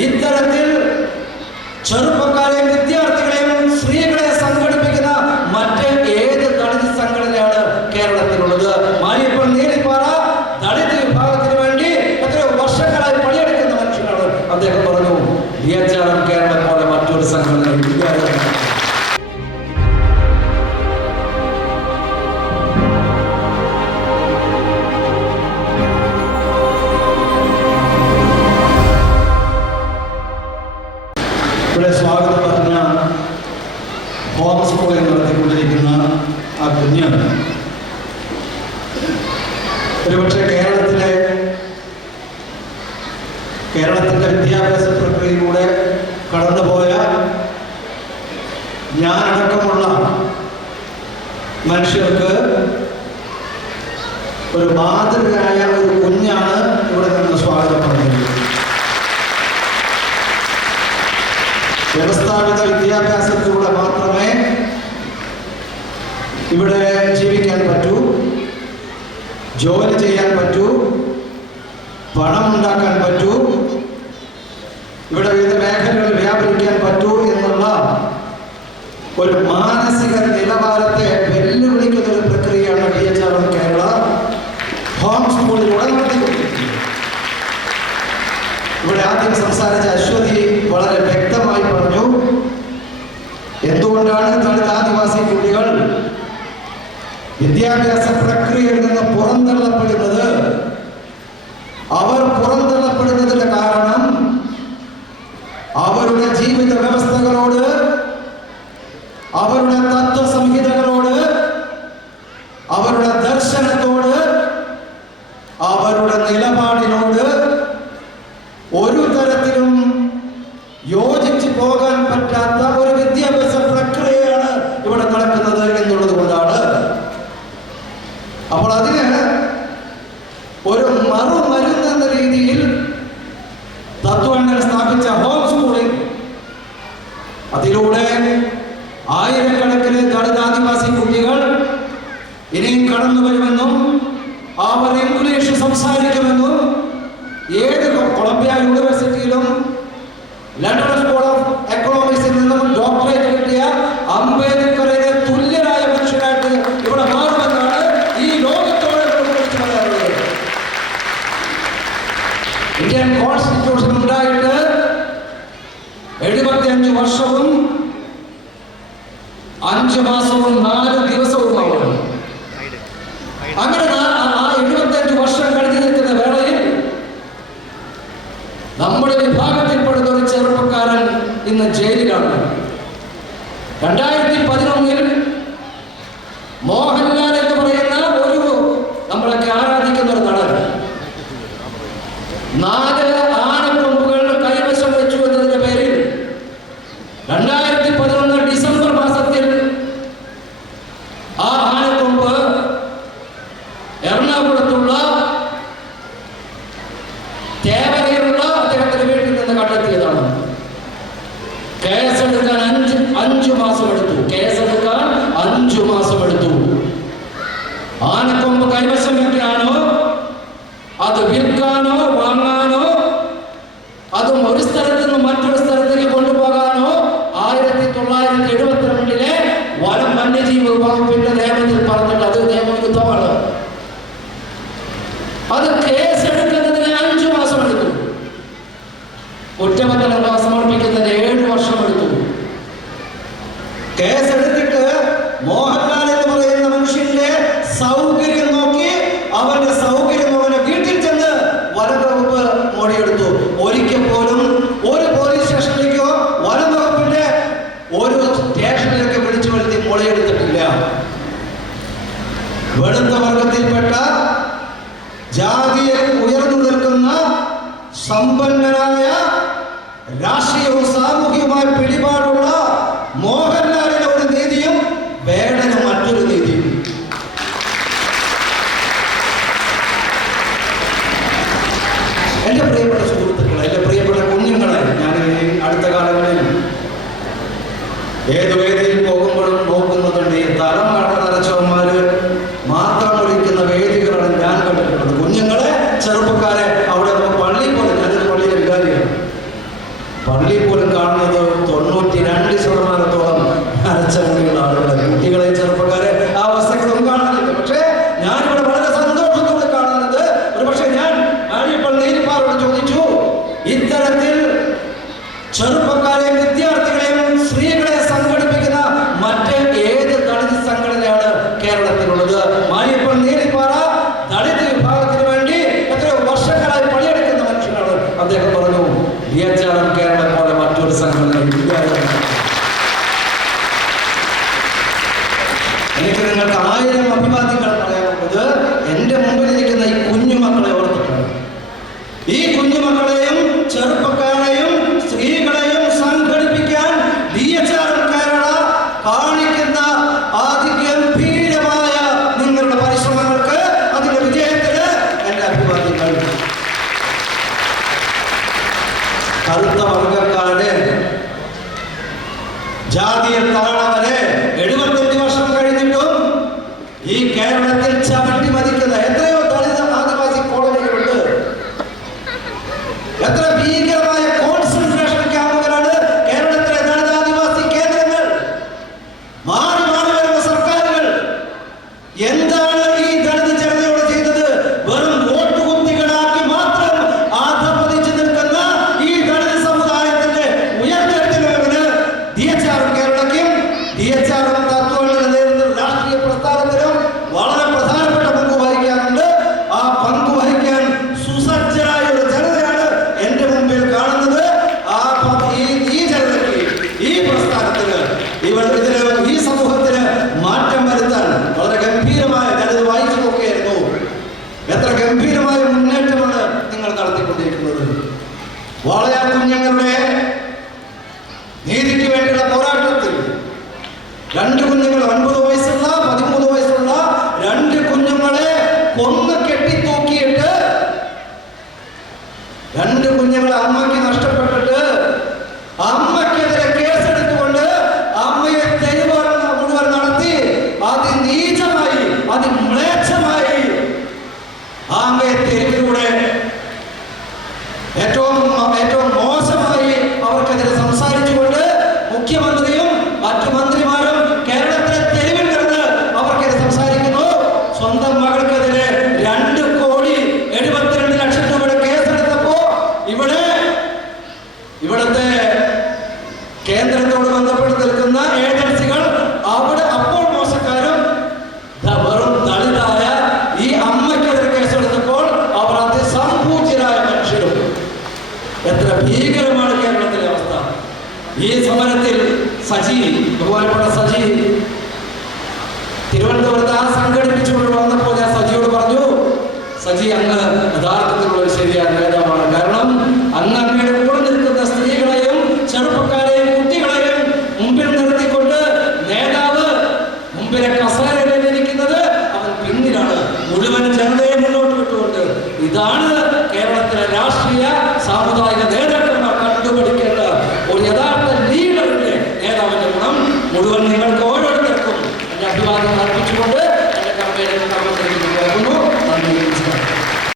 ഇത്തരത്തിൽ ചെറുപ്പക്കാരെയും വിദ്യാർത്ഥികളെയും സ്ത്രീകളെ സംഘടിപ്പിക്കുന്ന മറ്റ് ഏത് ദളിത് സംഘടനയാണ് കേരളത്തിലുള്ളത്? മാരിയപ്പൻ നീലിപ്പാറ ദളിത് വിഭാഗത്തിന് വേണ്ടി എത്രയോ വർഷങ്ങളായി പണിയെടുക്കുന്ന മനുഷ്യനാണ്. അദ്ദേഹം പറഞ്ഞു, DHRM കേരളം പോലെ മറ്റൊരു സംഘടന ഇല്ല. ഇവിടെ സ്വാഗതം പറഞ്ഞ ഹോം സ്കൂളിൽ നടത്തിക്കൊണ്ടിരിക്കുന്ന ആ കുഞ്ഞ് ഒരുപക്ഷെ കേരളത്തിൻ്റെ വിദ്യാഭ്യാസ പ്രക്രിയയിലൂടെ കടന്നുപോയ ഞാനടക്കമുള്ള മനുഷ്യർക്ക് ഒരു മാതൃകയായ ഒരു കുഞ്ഞാണ് ഇവിടെ നിന്ന് സ്വാഗതം പറഞ്ഞത്. വ്യവസ്ഥാപിത വിദ്യാഭ്യാസത്തിലൂടെ മാത്രമേ ഇവിടെ ജീവിക്കാൻ പറ്റൂ, ജോലി ചെയ്യാൻ പറ്റൂ, പണം ഉണ്ടാക്കാൻ പറ്റൂ, ഇവിടെ വിവിധ മേഖലകളിൽ വ്യാപരിക്കാൻ പറ്റൂ എന്നുള്ള ഒരു മാനസിക നിലവാരത്തെ വെല്ലുവിളിക്കുന്ന ഒരു പ്രക്രിയയാണ് DHRM കേരള ഹോം സ്കൂളിലൂടെ നടത്തിക്കൊണ്ടിരിക്കുന്നത്. ഇവിടെ ആദ്യം സംസാരിച്ച അശ്വതി വളരെ വ്യക്തമായി പറഞ്ഞു എന്തുകൊണ്ടാണ് ദളിത് ആദിവാസി കുട്ടികൾ വിദ്യാഭ്യാസ പ്രക്രിയയിൽ നിന്ന് പുറന്തള്ളപ്പെടുന്നത്. അവർ പുറന്തള്ളപ്പെടുന്നതിന്റെ കാരണം അവരുടെ ജീവിത വ്യവസ്ഥകളോട്, അവരുടെ തത്വസംഹിതകളോട്, അവരുടെ ദർശനത്തോട്, അവരുടെ നിലപാടിനോട് ഒരു തരത്തിലും യോജിച്ചു പോകാൻ പറ്റാത്ത ഒരു വിദ്യാഭ്യാസ പ്രക്രിയയാണ് ഇവിടെ നടക്കുന്നത് എന്നുള്ളത് കൊണ്ടാണ്. അപ്പോൾ അതിന് ഒരു മറുമരുന്ന് എന്ന രീതിയിൽ തത്വങ്ങൾ സ്ഥാപിച്ച ഹോം സ്കൂളിംഗ്, അതിലൂടെ ആയിരക്കണക്കിന് ദളിത് ആദിവാസി കുട്ടികൾ ഇനിയും കടന്നു വരുമെന്നും അവർ ഇംഗ്ലീഷ് സംസാരിക്കുമെന്നും ഏത് കൊളംബിയ യൂണിവേഴ്സിറ്റിയിലും ലണ്ടൻ സ്കൂൾ ഓഫ് എക്കണോമിക്സിൽ നിന്നും ഡോക്ടറേറ്റ് കിട്ടിയ അംബേദ്കറിനെ തുല്യരായ മനുഷ്യരായിട്ട് ഇവിടെ മാറുമെന്നാണ് ഈ ലോകത്തോട് കുറിച്ച് പറയാറുള്ളത്. ഇന്ത്യൻ കോൺസ്റ്റിറ്റ്യൂഷൻ ഉണ്ടായിട്ട് 75 വർഷവും 5 മാസവും 4 ദിവസവുമാണ്. അങ്ങനെ ആ 75 വർഷം കഴിഞ്ഞു നിൽക്കുന്ന വേളയിൽ നമ്മുടെ വിഭാഗത്തിൽപ്പെടുന്ന ഒരു ചെറുപ്പക്കാരൻ ഇന്ന് ജയിലിലാണ്. 2011 മോഹൻലാൽ എന്ന് പറയുന്ന ഒരു നമ്മളൊക്കെ ആരാധിക്കുന്ന ഒരു നടൻ 4 ആനക്കൊമ്പുകൾ കൈവശം വെച്ചു എന്നതിന്റെ പേരിൽ 2011 ഡിസംബർ മാസത്തിൽ ആ ആനക്കൊമ്പ് എറണാകുളത്തുള്ള തേവരയിലുള്ള അദ്ദേഹത്തിന്റെ വീട്ടിൽ നിന്ന് കണ്ടെത്തിയതാണ്. കേസെടുക്കാൻ 5 മാസം എടുത്തു. കേസെടുക്കാൻ 5 മാസം എടുത്തു. ആനക്കൊമ്പ് കൈവശം വെക്കാനോ അത് വിൽക്കാനോ വാങ്ങാനോ അതും ഒരു സ്ഥലത്ത് നിന്ന് മറ്റൊരു സ്ഥലത്തേക്ക് കൊണ്ടുപോകാനോ 1972 വനം വന്യജീവി വകുപ്പിന്റെ നിയമത്തിൽ പറഞ്ഞിട്ട് അത് നിയമവിരുദ്ധമാണ്. അത് കേസെടുക്കുന്നതിന് 5 മാസം എടുത്തു. കുറ്റപത്രം സമർപ്പിക്കുന്നതിന് 7 വർഷം എടുത്തു. കേസെടുത്തിട്ട് മോഹൻലാൽ എന്ന് പറയുന്ന മനുഷ്യന്റെ സൗകര്യം നോക്കി അവന്റെ സൗകര്യം അവന്റെ വീട്ടിൽ ചെന്ന് വനംവകുപ്പ് മൊഴിയെടുത്തു. ഒരിക്കൽ പോലും ഒരു പോലീസ് സ്റ്റേഷനിലേക്കോ വനംവകുപ്പിന്റെ ഒരു സ്റ്റേഷനിലേക്ക് വിളിച്ചു വരുത്തി മൊഴിയെടുത്തിട്ടില്ല. വെളുത്ത വർഗത്തിൽപ്പെട്ട ജാതിയിൽ ഉയർന്നു നിൽക്കുന്ന സമ്പന്നനായ രാഷ്ട്രീയവും സാമൂഹികവുമായ പിടിപാടുള്ള മോഹൻലാലിന്റെ ഒരു നീതിയും വേടന് മറ്റൊരു നീതിയും. എന്റെ പ്രിയപ്പെട്ട സുഹൃത്തുക്കളെ, എന്റെ പ്രിയപ്പെട്ട കുഞ്ഞുങ്ങളെ, ഞാൻ അടുത്ത കാലങ്ങളിൽ ഏത് വേദിയിൽ പോകുമ്പോഴും നോക്കുന്നതുണ്ട് ഈ തലം നരച്ചവന്മാര് മാത്രം ഒഴിക്കുന്ന വേദികളാണ് ഞാൻ കണ്ടിട്ടുള്ളത്. കുഞ്ഞുങ്ങളെ, ചെറുപ്പക്കാരെ, അവിടെ നമുക്ക് പള്ളി പോലെ, ഞാനൊരു പള്ളിയിലെ വികാരിയാണ്. പള്ളി പോലും കാണുന്നത് 92% നരച്ച മുടിയുള്ള ആളുകളെ, കുട്ടികളെ, ചെറുപ്പക്കാരെ ആ അവസ്ഥകളൊന്നും കാണുന്നില്ല. പക്ഷേ ഞാനിവിടെ വളരെ സന്തോഷത്തോടെ കാണുന്നത്, ഒരു പക്ഷേ ഞാൻ നീലിപ്പാറോട് ചോദിച്ചു, ഇത്തരത്തിൽ ചെറുപ്പക്കാരെയും വിദ്യാർത്ഥികളെയും സ്ത്രീകളെ സംഘടിപ്പിക്കുന്ന മറ്റ് ഏത് ദളിത് സംഘടനയാണ് കേരളത്തിലുള്ളത്? മാരിയപ്പൻ നീലിപ്പാറ ദളിത് വിഭാഗത്തിന് വേണ്ടി എത്രയോ വർഷങ്ങളായി പണിയെടുക്കുന്ന മനുഷ്യനാണ്. അദ്ദേഹം പറഞ്ഞു, DHRM കേരളം പോലെ മറ്റൊരു സംഘടന ഇല്ല. എനിക്ക് നിങ്ങൾക്ക് 1000 അഭിവാദ്യങ്ങൾ പറയാനുള്ളത് എൻ്റെ മുമ്പിലിരിക്കുന്ന ഈ കുഞ്ഞുമക്കളെ ഓർത്തിട്ടാണ്. ഈ കുഞ്ഞുമക്കളെയും ചെറുപ്പക്കാരെയും സ്ത്രീകളെയും സംഘടിപ്പിക്കാൻ DHRM കേരള കാണിക്കുന്ന അതിഗംഭീരമായ നിങ്ങളുടെ പരിശ്രമങ്ങൾക്ക്, അതിന്റെ വിജയത്തിന് എൻ്റെ അഭിവാദ്യങ്ങൾ. കറുത്ത വർഗക്കാരുടെ ജാതിയിൽ താഴവരെ 75 വർഷം കഴിഞ്ഞിട്ടും ഈ കേരളത്തിൽ ചവിട്ടി മതിക്കുന്ന എത്രയോ ദളിത് ആദിവാസി കോളനികളുണ്ട്. എത്ര ഭീകരമായ കോൺസെൻട്രേഷൻ ക്യാമ്പുകളാണ് കേരളത്തിലെ ദളിത് ആദിവാസി കേന്ദ്രങ്ങൾ. മാറി മാറി വരുന്ന സർക്കാരുകൾ എന്താണ് ഈ ദളിത് ജനതയോട് ചെയ്തത്? വെറും വോട്ടുകുത്തികളാക്കി മാത്രം ആധപതിച്ചു നിൽക്കുന്ന ഈ ദളിത് സമുദായത്തിന്റെ ഉയർന്നെഴുന്നേൽപ്പിന് DHRM കേരളയ്ക്കും DHRM തത്വങ്ങളുടെ നേതൃത്വ രാഷ്ട്രീയ പ്രസ്ഥാനത്തിനും വളരെ പ്രധാനപ്പെട്ട പങ്ക് വഹിക്കാനുണ്ട്. ആ പങ്ക് വഹിക്കാൻ സുസജ്ജരായ ഒരു ജനതയാണ് എന്റെ മുമ്പിൽ കാണുന്നത്. ഈ ജനതയ്ക്ക്, ഈ പ്രസ്ഥാനത്തിന്, ഈ സമൂഹത്തിന് മാറ്റം വരുത്താൻ വളരെ ഗംഭീരമായ, ഞാനിത് വായിച്ചു നോക്കുകയായിരുന്നു, എത്ര ഗംഭീരമായ മുന്നേറ്റമാണ് നിങ്ങൾ നടത്തിക്കൊണ്ടിരിക്കുന്നത്. വാളയാർ കുഞ്ഞുങ്ങളുടെ നീതിക്ക് വേണ്ടിയുള്ള പോരാട്ടത്തിൽ 2 കുഞ്ഞുങ്ങൾ, 9 വയസ്സുള്ള 13 വയസ്സുള്ള 2 കുഞ്ഞുങ്ങളെ കൊന്ന് കെട്ടിത്തൂക്കിയിട്ട്, 2 കുഞ്ഞുങ്ങളെ അമ്മയ്ക്ക് നഷ്ടപ്പെട്ടിട്ട് അമ്മയ്ക്കെതിരെ കേസെടുത്തുകൊണ്ട് അമ്മയെ തെരുവാണ് മുഴുവൻ നടത്തി അതിനീചമായി, അതിമ്ലേച്ഛമായി ആ അമ്മയെ തെരുവിലൂടെ ഏറ്റവും മോശമായി അവർക്കെതിരെ സംസാരിച്ചുകൊണ്ട് മുഖ്യമന്ത്രിയും മറ്റു മന്ത്രിമാരും കേരളത്തിലെ തെരുവിൽ കിടന്ന് അവർക്കെതിരെ സംസാരിക്കുന്നു. സ്വന്തം മകൾക്കെതിരെ 2,72,00,000 രൂപയുടെ കേസെടുത്തപ്പോ ഇവിടുത്തെ കേന്ദ്രത്തോട് ബന്ധപ്പെട്ട് നിൽക്കുന്ന ഏജൻസികൾ അവിടെ അപ്പോൾ മോശക്കാരും വെറും ദളിതായ ഈ അമ്മയ്ക്കെതിരെ കേസെടുത്തപ്പോൾ അവർ അതിസംപൂജ്യരായ മനുഷ്യരും. എത്ര ഭീകരമാണ് കേരളത്തിലെ അവസ്ഥ. ഈ സമരത്തിൽ ബഹുമാനപ്പെട്ട സജി തിരുവനന്തപുരത്ത് സംഘടിപ്പിച്ചുകൊണ്ട് വന്നപ്പോൾ ഞാൻ സജിയോട് പറഞ്ഞു, സജി അങ്ങ് യഥാർത്ഥത്തിലുള്ള ഒരു ശരിയായ നേതാവാണ്. കാരണം അങ്ങയുടെ കൂടെ നിൽക്കുന്ന സ്ത്രീകളെയും ചെറുപ്പക്കാരെയും കുട്ടികളെയും മുമ്പിൽ നിർത്തിക്കൊണ്ട് നേതാവ് മുമ്പിലെ